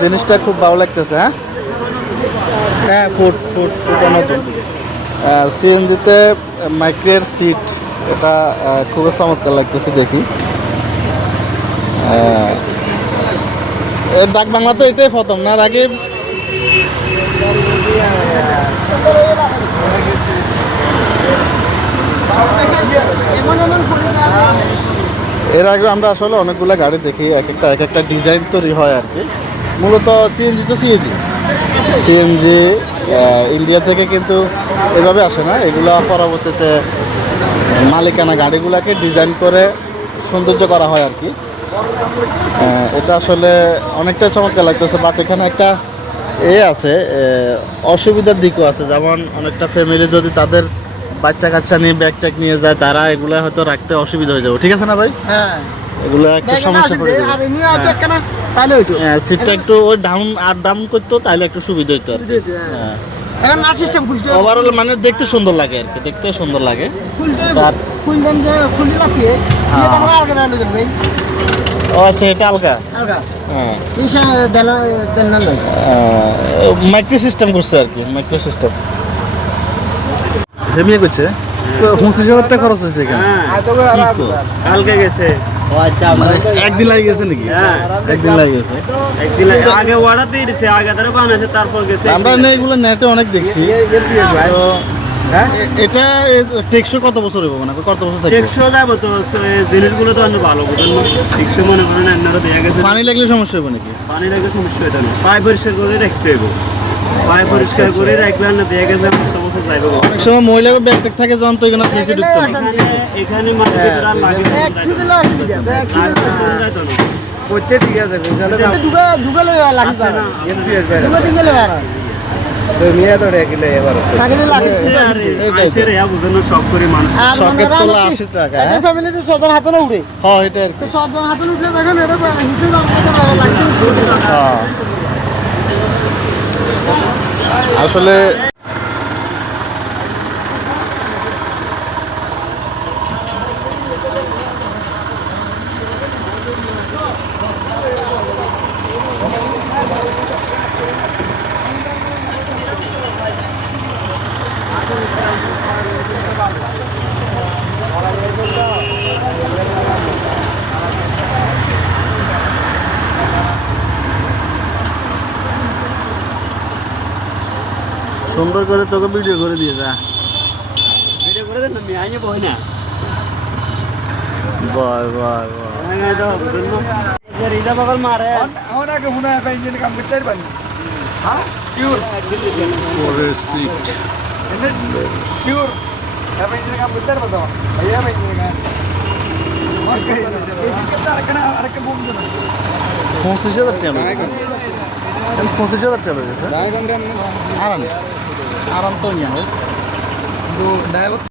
জিনিসটা খুব ভালো লাগতেছে। হ্যাঁ হ্যাঁ, ফুটটা নতুন। সিএনজিতে মাইক্রের সিট, এটা খুবই চমৎকার লাগতেছে দেখি। ডাক বাংলা তো এটাই প্রথম না, আগে এর আগে আমরা আসলে অনেকগুলো গাড়ি দেখি, এক একটা ডিজাইন তৈরি হয় আর কি। মূলত সিএনজি তো সিএনজি ইন্ডিয়া থেকে কিন্তু এভাবে আসে না, এগুলো পরবর্তীতে মালিকানা গাড়িগুলোকে ডিজাইন করে সৌন্দর্য করা হয় আর কি। এটা আসলে অনেকটা চমৎকার লাগতেছে, বাট এখানে একটা আছে, অসুবিধার দিকও আছে। যেমন অনেকটা ফ্যামিলি যদি তাদের বাচ্চা কাচ্চা নিয়ে ব্যাগ ট্যাগ নিয়ে যায়, তারা এগুলো হয়তো রাখতে অসুবিধা হয়ে যাবে। ঠিক আছে না ভাই? হ্যাঁ, এগুলো একটা সমস্যা পড়ে যাবে। হ্যাঁ, সিটটা একটু ওই ডাউন করতো, তাহলে একটু সুবিধা হতো আর কি। হ্যাঁ, এখন না সিস্টেম খুলতে ওভারঅল মানে দেখতে সুন্দর লাগে আর কি, দেখতে সুন্দর লাগে। ও আচ্ছা, এটা আলগা। হ্যাঁ, মাইক্রো সিস্টেম করছে আর কি, মাইক্রো সিস্টেম হেমিয়ে করছে। তো 25,000 টাকা খরচ হয়েছে এখানে। কালকে গেছে। একদিন লাগে গেছে নাকি? একদিন লাগে গেছে। আগে অর্ডার দিয়ে দিছে, আগে তারা বানাইছে, তারপর গেছে। আমরা এগুলো নেটে অনেক দেখছি। তো এটা টেকসই কত বছর হইব, মানে কত বছর থাকবে? টেকসই যাবো তো, জিনিসগুলো তো অনেক ভালো বুঝেন না। টেকসই মনে করেন আপনারা দিয়ে গেছে। পানি লাগলে সমস্যা হবে নাকি? পানি লাগলে সমস্যা হইতো না, পায়ে পরিষ্কার করে রাখতে হইব। পায়ে পরিষ্কার করে রাখলে না দিয়ে গেছে সমস্যা যাইবে। অনেক সময় মহিলা ব্যাগ ট্যাগ থাকে, যখন তো এখানে ফ্রিজে ঢুকতে না। এখানে মার্কেট আর লাগে না। করতে ঠিক আছে, দুগালে লাগছে না। তো নিয়ে তো রেখে এবার আইসে রে বুঝেন সব করে মানুষ শখের তোলা 80 টাকা। এই ফ্যামিলিতে 6 হাতে না উড়ে। হ্যাঁ, এটা আর কি। 6 হাতে উঠলে দেখেন এটা হিসেবে লাগছে। হ্যাঁ, আসলে সুন্দর করে তোকে ভিডিও করে দিয়ে যা। ভিডিও করে দেন না, আমি আইনে বই না। বাহ বাহ বাহ, হ্যাঁ তো বুঝেন না। রিদা বাবার মারে আমার আগে মনে হয় ইঞ্জিন কাম করতে পারবেন। হ্যাঁ শিওর পরের সিট। শিওর আমি ইঞ্জিন কাম করতে পারবো। ভাইয়া আমি ইঞ্জিন কাম আরেকটা বম দেন। 25,000 টাকা। 25,000 টাকা লেগেছে। আরাম তো নিয়ে তো ড্রাইভার